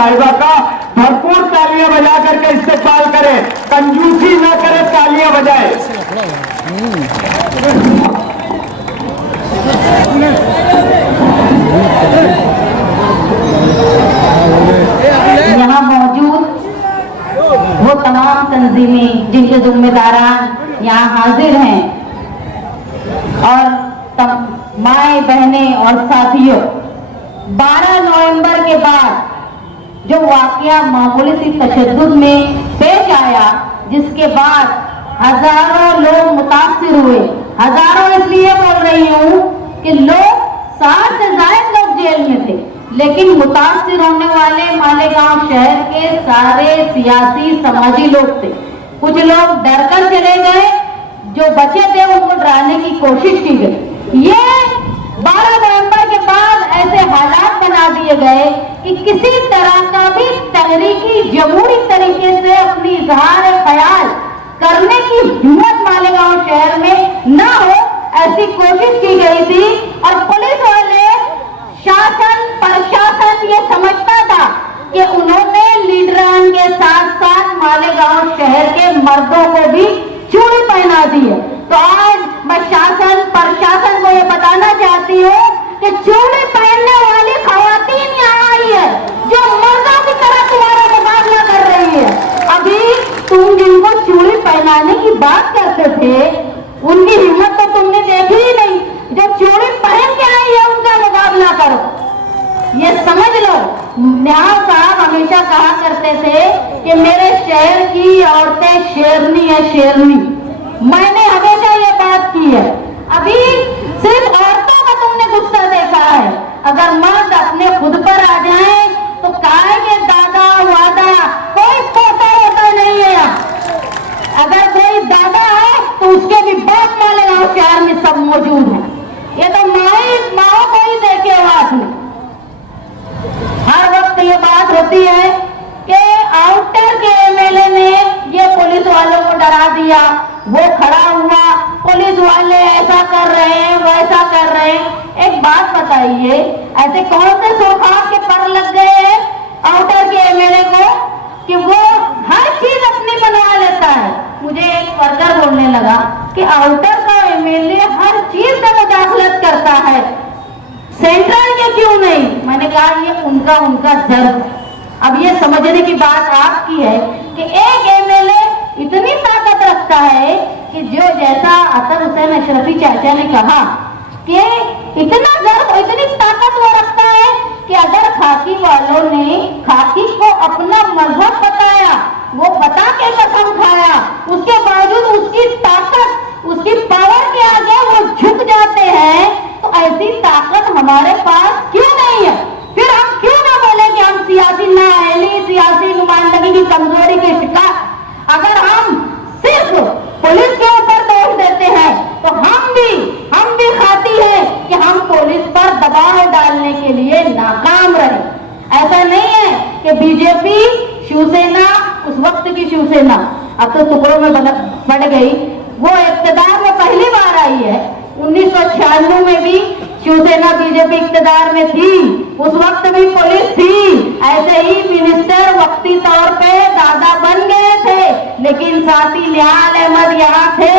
साहिबा का भरपूर तालियां बजा करके इस्तेमाल करें, कंजूसी न करें, तालियां बजाएं। यहाँ मौजूद वो तमाम तंजीमें जिनके जिम्मेदारान यहाँ हाजिर हैं और माए बहने और साथियों, 12 नवंबर के बाद जो वाकया मामूली सी तशद्दुद में पेश आया, जिसके बाद हजारों लोग मुतासिर हुए। हजारों इसलिए बोल रही हूँ कि लोग 60 से ज्यादा लोग जेल में थे, लेकिन मुतासिर होने वाले मालेगांव शहर के सारे सियासी समाजी लोग थे। कुछ लोग डरकर चले गए, जो बचे थे उनको डराने की कोशिश की गई। ये 12 नवंबर के बाद ऐसे हालात बना दिए गए कि किसी तरह का भी तहरीकी जमहूरी तरीके से अपनी इजहार ख्याल करने की हिम्मत मालेगांव शहर में न हो, ऐसी कोशिश की गई थी। और पुलिस वाले, शासन प्रशासन ये समझता था कि उन्होंने लीडरान के साथ साथ मालेगांव शहर के मर्दों को भी चूड़ी पहना दी है। तो आज मैं शासन प्रशासन को ये बताना चाहती हूँ कि चूड़ी पहनने वाली खवातीन यहाँ आई है, जो मर्दों की तरह तुम्हारा मुकाबला कर रही है। अभी तुम जिनको चूड़ी पहनाने की बात करते थे, उनकी हिम्मत तो तुमने देखी ही नहीं। जो चूड़ी पहन के आई है उनका मुकाबला करो। ये समझ लो, न्याय साहब हमेशा कहा करते थे कि मेरे शहर की औरतें शेरनी है, शेरनी। मैंने हमेशा ये बात की है। अभी सिर्फ औरतों का तुमने गुस्सा देखा है, अगर मर्द अपने खुद पर आ जाए तो काहे के दादा वादा, कोई पोता होता नहीं है। अगर कोई दादा है तो उसके भी बाप मालेगांव शहर में सब मौजूद है। ये तो माओ को ही देखे हाथ में। हर वक्त ये बात होती है कि आउटर के एमएलए ने ये पुलिस वालों को डरा दिया, वो खड़ा हुआ, पुलिस वाले ऐसा कर रहे हैं, वैसा कर रहे हैं। एक बात बताइए, ऐसे कौन से सोखार के पर लग गए हैं आउटर के एमएलए को कि वो हर चीज अपनी बनवा लेता है। मुझे एक वर्कर बोलने लगा कि आउटर का एमएलए हर चीज में मुदाखलत करता है, सेंट्रल के क्यों नहीं? मैंने कहा ये उनका दर्द। अब ये समझने की बात आपकी है कि एक एमएलए इतनी ताकत रखता है कि जो जैसा अतर हुसैन अशरफी चाचा ने कहा कि इतना दर्द, इतनी ताकत वो रखता है कि अगर खाकी वालों ने खाकी को अपना मजहब बताया, वो बता के कसम खाया, उसके बावजूद उसकी ताकत, उसकी पावर के आगे वो झुक जाते हैं। तो ऐसी ताकत हमारे पास क्यों नहीं है? फिर हम क्यों ना बोले कि हम सियासी नाअहली, सियासी नुमाइंदगी की कमजोरी के शिकार? अगर हम सिर्फ पुलिस के ऊपर दोष देते हैं तो हम भी खाती है कि हम पुलिस पर दबाव डालने के लिए नाकाम रहे। ऐसा नहीं है कि बीजेपी, शिवसेना, उस वक्त की शिवसेना अब तो टुकड़ों में बढ़ गई, वो इख्तियार में पहली बार आई है। 1996 में भी शिवसेना बीजेपी इख्तियार में थी, उस वक्त भी पुलिस थी। ऐसे ही मिनिस्टर वक्ती तौर पे दादा बन गए थे, लेकिन साथी निहाल अहमद यहाँ थे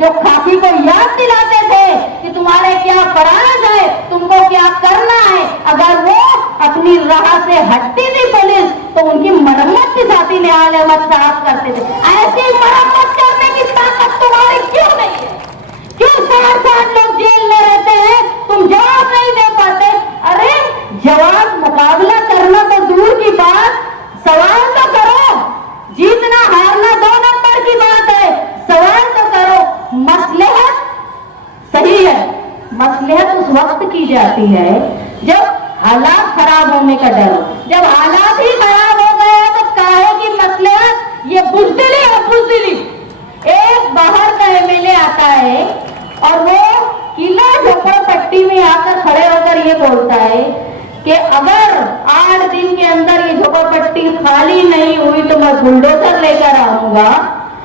जो खाकी को याद दिलाते थे कि तुम्हारे क्या फराज है, तुमको क्या करना है। अगर वो अपनी राह से हटती थी पुलिस तो उनकी मरम्मत भी साथी निहाल अहमद साहब करते थे। ऐसी मरम्मत करने की ताकत तुम्हारी क्यों नहीं है? क्यों 60 लोग जेल में रहते हैं, तुम जवाब नहीं दे पाते? अरे जवाब, मुकाबला करना तो दूर की बात, सवाल तो करो। जीतना हारना 2 नंबर की बात है, सवाल तो करो। मसलहत सही है, मसलहत उस वक्त की जाती है जब हालात खराब होने का डर हो। जब हालात ही खराब हो गए तो काहे की मसलहत? ये बुज़दिली है, बुज़दिली। एक बाहर का एमएलए आता है और वो किला झोपड़पट्टी में आकर खड़े होकर ये बोलता है कि अगर 8 दिन के अंदर ये झोपड़पट्टी खाली नहीं हुई तो मैं बुलडोजर लेकर आऊंगा।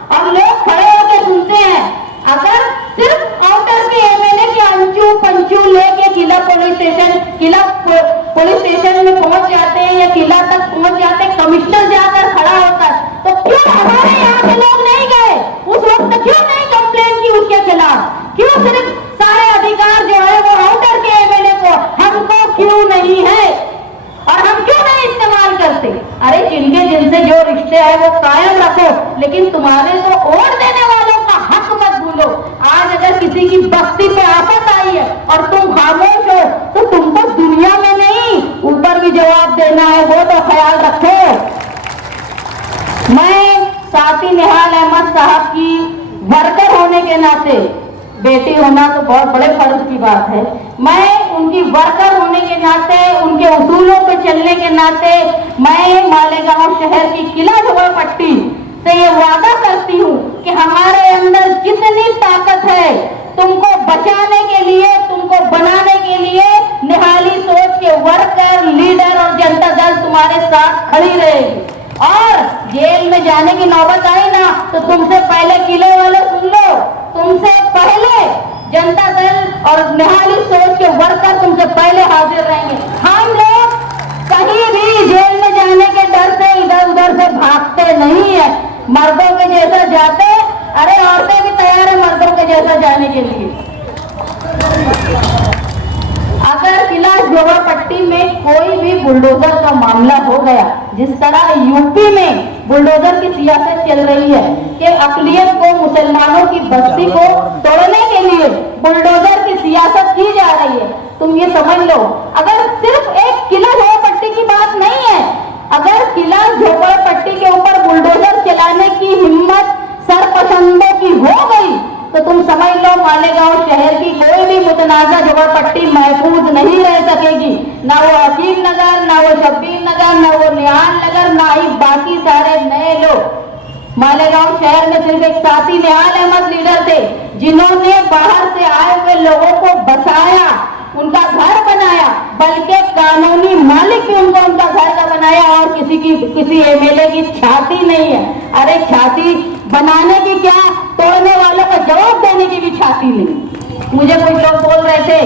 और लोग खड़े होकर सुनते हैं। अगर सिर्फ आउटर के एमएलए के अंचू पंचू लेके किला पुलिस स्टेशन, किला पुलिस स्टेशन में पहुंच जाते हैं या किला तक पहुंच जाते हैं, कमिश्नर जाकर खड़ा होता है, तो क्यों हमारे यहाँ के लोग नहीं गए उस वक्त? क्यों नहीं कंप्लेन की उसके खिलाफ? क्यों सिर्फ सारे अधिकार जो है वो आउटर के एमएलए को, हमको क्यों नहीं है और हम क्यों नहीं इस्तेमाल करते? अरे जिनके जिनसे जो रिश्ते हैं वो कायम रखो, लेकिन तुम्हारे को वोट देने वालों का हक मत भूलो। आज अगर किसी की बस्ती पे आफत आई है और तुम खामोश हो तो तुमको दुनिया में नहीं ऊपर भी जवाब देना है, वो तो ख्याल रखो। मैं साथी निहाल अहमद साहब की वर्कर होने के नाते, बेटी होना तो बहुत बड़े फर्ज की बात है, मैं उनकी वर्कर होने के नाते, उनके उसूलों पे चलने के नाते, मैं मालेगांव शहर की किला झोपड़पट्टी से ये वादा करती हूँ कि हमारे अंदर जितनी ताकत है तुमको बचाने के लिए, तुमको बनाने के लिए निहाली सोच के वर्कर, लीडर और जनता दल तुम्हारे साथ खड़ी रहेगी। और जेल में जाने की नौबत आई ना तो तुमसे पहले किले वाले सुन लो, तुमसे पहले जनता दल और निहाली सोच के वर्कर तुमसे पहले हाजिर रहेंगे। हम लोग कहीं भी जेल में जाने के डर से इधर उधर से भागते नहीं है, मर्दों के जैसा जाते, अरे औरतें भी तैयार है मर्दों के जैसा जाने के लिए। अगर किला झोपड़पट्टी में कोई भी बुलडोजर का मामला हो गया, जिस तरह यूपी में बुलडोजर की सियासत चल रही है कि अकलियत को, मुसलमानों की बस्ती को तोड़ने के लिए बुलडोजर की सियासत की जा रही है, तुम ये समझ लो। अगर सिर्फ एक किला झोपड़पट्टी की बात नहीं है, अगर किला झोपड़पट्टी के ऊपर बुलडोजर चलाने की हिम्मत सरपसंदों की हो गई तो तुम समझ लो मालेगांव शहर की कोई भी मुतनाज़ा झोपड़पट्टी महफूज नहीं रह सकेगी। ना वो हकीम नगर, ना वो शब्बीर नगर, ना वो निहाल नगर, ना ही बाकी सारे नए लोग। मालेगांव शहर में सिर्फ एक साथी निहाल अहमद लीडर थे जिन्होंने बाहर से आए हुए लोगों को बसाया, उनका घर बनाया, बल्कि कानूनी मालिक भी उनको उनका घर का बनाया और किसी एमएलए की छाती नहीं है। अरे छाती बनाने की क्या, तोड़ने वालों का जवाब देने की भी छाती नहीं। मुझे कुछ लोग बोल रहे थे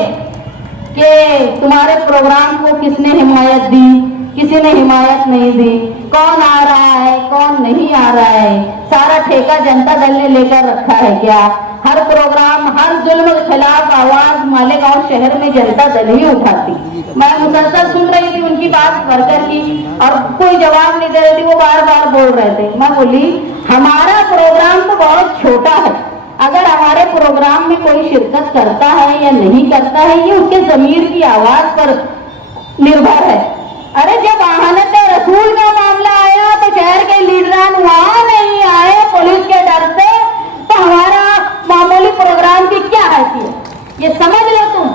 कि तुम्हारे प्रोग्राम को किसने हिमायत दी, किसी ने हिमायत नहीं दी, कौन आ रहा है कौन नहीं आ रहा है, सारा ठेका जनता दल ने लेकर रखा है क्या? हर प्रोग्राम, हर जुल्म के खिलाफ आवाज मालेगांव शहर में जनता दल ही उठाती। मैं मुसलसल सुन रही थी उनकी बात वर्कर की और कोई जवाब नहीं दे रही थी, वो बार बार बोल रहे थे। मैं बोली हमारा प्रोग्राम तो बहुत छोटा है, अगर हमारे प्रोग्राम में कोई शिरकत करता है या नहीं करता है ये उसके ज़मीर की आवाज पर निर्भर है। अरे जब आहानत रसूल का मामला आया तो शहर के लीडरान वहां नहीं आए पुलिस के डर से, तो हमारा मामूली प्रोग्राम की क्या हैसियत, ये समझ लो तुम।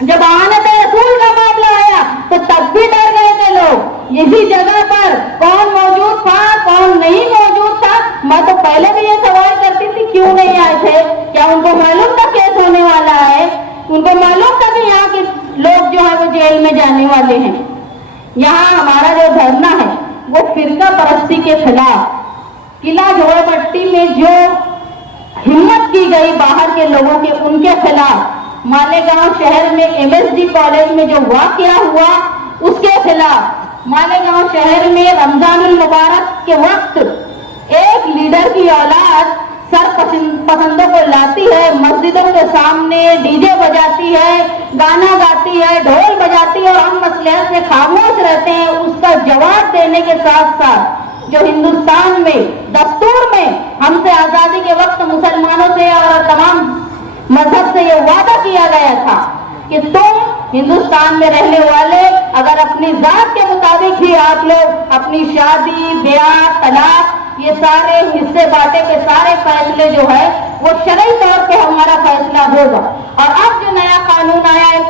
जब आहानत रसूल का मामला आया तो तब भी डर गए थे लोग। यही जगह पर कौन मौजूद था कौन नहीं मौजूद था, मैं तो पहले भी ये सवाल करती थी क्यों नहीं आए थे? क्या उनको मालूम था केस होने वाला है? उनको मालूम था कि यहाँ के लोग जो है वो जेल में जाने वाले हैं? यहाँ हमारा जो धरना है वो फिरका परस्ती के खिलाफ, किला झोपड़पट्टी में जो हिम्मत की गई बाहर के लोगों के, उनके खिलाफ, मालेगांव शहर में एमएसडी कॉलेज में जो वाकया हुआ उसके खिलाफ, मालेगांव शहर में रमजानुल मुबारक के वक्त एक लीडर की औलाद सरपसंदों को लाती है, मस्जिदों के सामने डीजे बजाती है, गाना गाती है, ढोल बजाती है और हम मसलियत से खामोश रहते हैं। उसका जवाब देने के साथ साथ जो हिंदुस्तान में दस्तूर में हमसे आजादी के वक्त मुसलमानों से और तमाम मजहब से ये वादा किया गया था कि तुम हिंदुस्तान में रहने वाले अगर अपनी जात के मुताबिक ही आप लोग अपनी शादी, ब्याह, तलाक, ये सारे हिस्से बांटे के सारे फैसले जो है वो शरई तौर पे हमारा फैसला होगा। और अब जो नया कानून आया है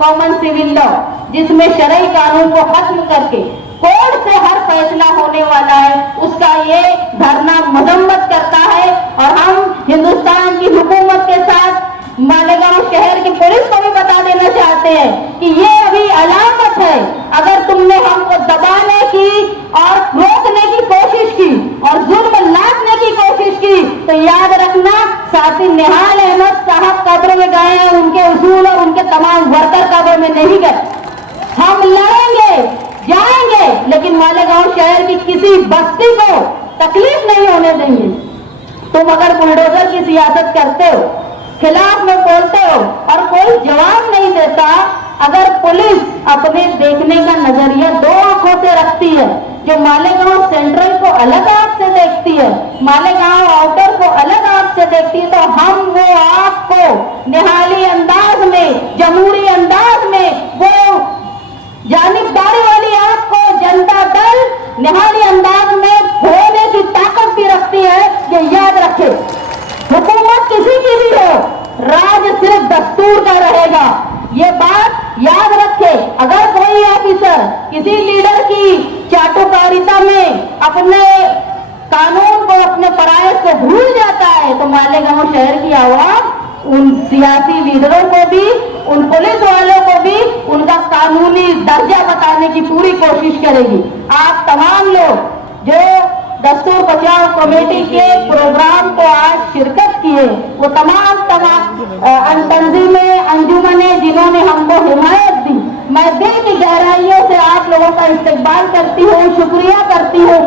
कॉमन सिविल लॉ, जिसमें शरई कानून को खत्म करके कोर्ट से हर फैसला होने वाला है, उसका ये धरना मजम्मत करता है। और हम हिंदुस्तान की हुकूमत के साथ मालेगांव शहर की पुलिस को भी बता देना चाहते हैं कि ये अभी अलामत है। अगर तुमने हमको दबाने की और रोकने की कोशिश की और जुल्म लादने की कोशिश की तो याद रखना साथी निहाल अहमद साहब कब्र में गए हैं, उनके उसूल और उनके तमाम वर्कर कब्र में नहीं गए। हम लड़ेंगे, जाएंगे, लेकिन मालेगांव शहर की किसी बस्ती को तकलीफ नहीं होने देंगे। तुम अगर बुलडोजर की सियासत करते हो, खिलाफ में बोलते हो और कोई जवाब नहीं देता, अगर पुलिस अपने देखने का नजरिया दो आंखों से रखती है, जो मालेगांव सेंट्रल को अलग आंख से देखती है, मालेगांव आउटर को अलग आंख से देखती है, तो हम वो आंख को निहाली अंदाज में, जमहूरी अंदाज में, वो जानिबदारी वाली आंख को जनता दल निहाली अंदाज में खोने की ताकत भी रखती है। ये याद रखे, हुकूमत किसी की भी हो, राज सिर्फ दस्तूर का रहेगा। ये बात याद रखे। अगर कोई ऑफिसर किसी लीडर की चाटुकारिता में अपने कानून को, अपने फराइज को भूल जाता है, तो मालेगांव शहर की आवाम उन सियासी लीडरों को भी, उन पुलिस वालों को भी उनका कानूनी दर्जा बताने की पूरी कोशिश करेगी। आप तमाम लोग जो दस्तूर बचाओ कमेटी के प्रोग्राम को आज शिरकत किए, वो तमाम तंजीमें, अंजुमनें जिन्होंने हमको हिमायत दी, मैं दिल की गहराइयों से आप लोगों का इस्तेकबाल करती हूँ, शुक्रिया करती हूँ।